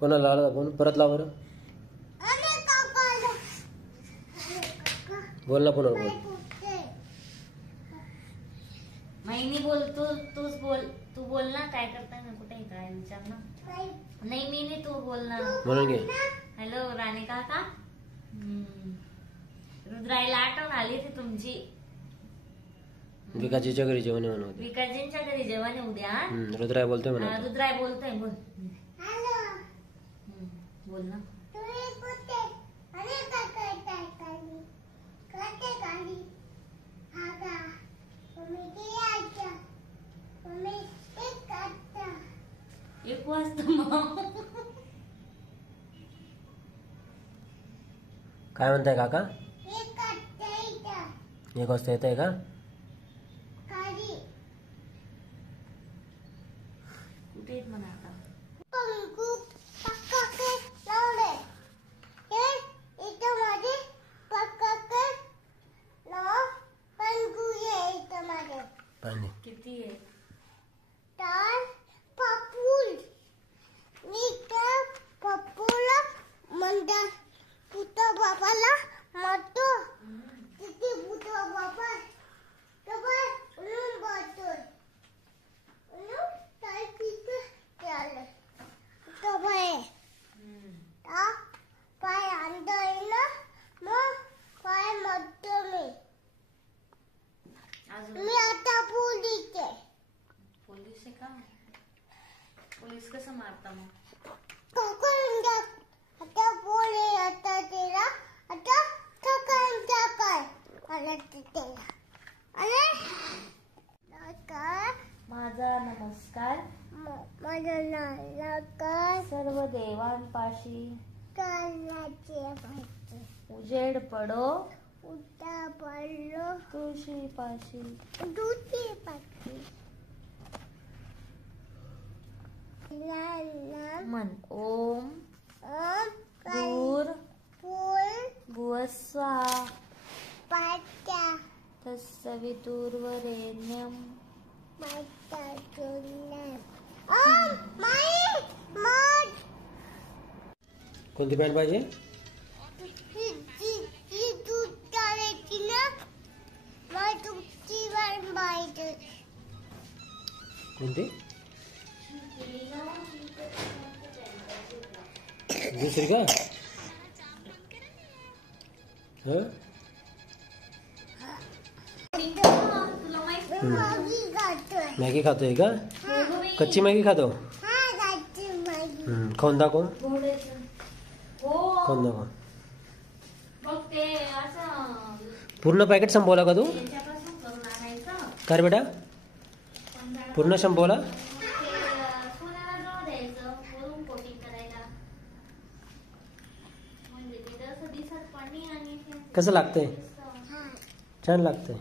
कोणाला आला फोन? परत लाव बरं. बोल ना फोनवर बोल. मी बोल, तूच बोल. तू बोल ना, काय करताय ना, कुठे काय विचार ना. नाही मी नाही, तू बोल ना. म्हणून घे. हॅलो राणी काका. रुद्राईला आठवण आली ती तुमची. विकाजीच्या घरी जेवण आहे म्हणून. विकाजींच्या घरी जेवण आहे उद्या. रुद्राय बोलतोय म्हणा. रुद्राय बोलतोय, बोल. बोल ना. एक वाजता मग. काय म्हणताय काका? 1 वाजता येत आहे का? कुठे येत म्हणा आता? पाणी किती आहे? बाबाला मारतो किती बुट बाबा पाय अंदर ना मग पाय मरतो मी आता पोलीस आहे. पोलीस आहे का? पोलीस कसं मारता मग? आता पोले आता तेरा आता काय माझा नमस्कार माझा नमस्कार सर्व देवांपाशी कानाचे उजेड पडो उद्या पडलो तुळशी पाशी दूधी पाठी मन ओम ओम भूर फूल भुवस्वा पाट्या तत्सवितुर्वरेण्यं माता जुन्या ओम माई मड कोणती पॅन्ट पाहिजे? ही दूध करायची ना मग तुमची वन पाहिजे. कोणती? दुसरी का? मॅगी खातोय का? कच्ची मॅगी खातो? खाऊन दाखव. खाऊन दाखव. पूर्ण पॅकेट संपवला का तू? काय रे बेटा? पूर्ण संपवला? कसं लागतंय? छान लागतंय.